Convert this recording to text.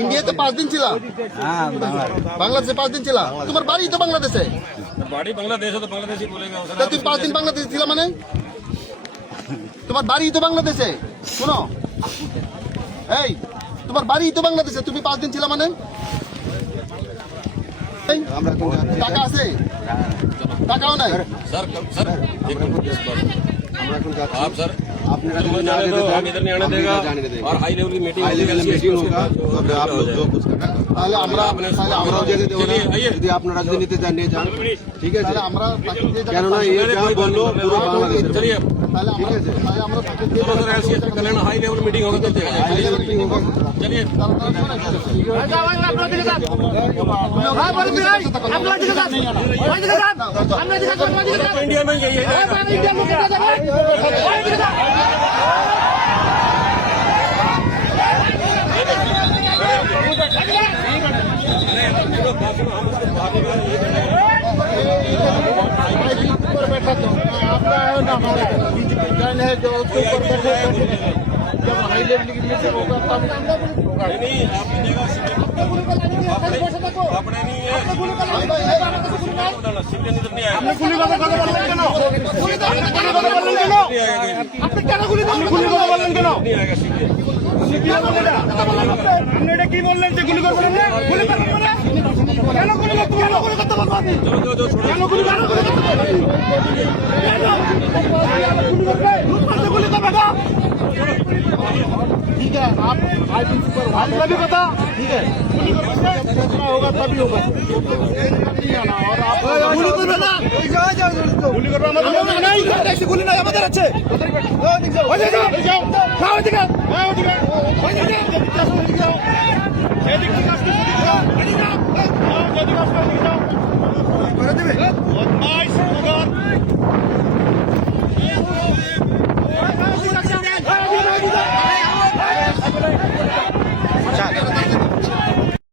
ইন্ডিয়াতে 5 দিন ছিল, বাংলাদেশে 5 দিন ছিল। তোমার বাড়ি তো বাংলাদেশে, বাড়ি বাংলাদেশে তো বাংলাদেশি বলেগা। তুমি 5 দিন বাংলাদেশে ছিল মানে? তোমার বাড়ি তো বাংলাদেশে। শোনো, এই তোমার বাড়ি তো বাংলাদেশে, তুমি 5 দিন ছিল মানে? টাকা আছে? টাকাও নাই। सर सर एक आप सर आपने हम इधर नहीं आने देगा और हाई लेवल की मीटिंग होगा तो आप लोग जो कुछ करना তাহলে আমরা যদি আপনার রাজনীতিতে জানিয়ে যান, ঠিক আছে? আমরা কেননা এই যা বললো পুরো বাংলাদেশ। चलिए তাহলে আমরা कल्याण हाई लेवल मीटिंग होगा तो चलिए इंडिया में यही है। बैठा तो आपका है ना, हमारा जन है जो उसके ऊपर बैठे। जब हाई लेवल की मीटिंग होगा तब होगा। नहीं आपकी जगह अपने नहीं है, सिविलियन इधर नहीं आएगा। गुली কথা বললেন কেন? গুলি কথা বললেন কেন? আপনি কেন গুলি কথা বললেন কেন? नहीं आएगा सिविलियन। আপনি এটা কি বললেন যে গুলি করবেন না? গুলি করবেন মানে? কেন গুলি করতে বলবো আপনি? কেন গুলি করতে বলবো? गुली का बेटा ठीक है, आप आईपीसी पर वाली भी बता, ठीक है? फैसला होगा तभी होगा, नहीं आना। और आप गुली कर बेटा, गुली कर नहीं, ऐसी गुली नहीं আমাদের আছে। ওই যাও যাও যাও এদিকে, ওদিকে ওদিকে যাও, এদিকে আসতে যাও, এদিকে যাও, এদিকে আসতে যাও।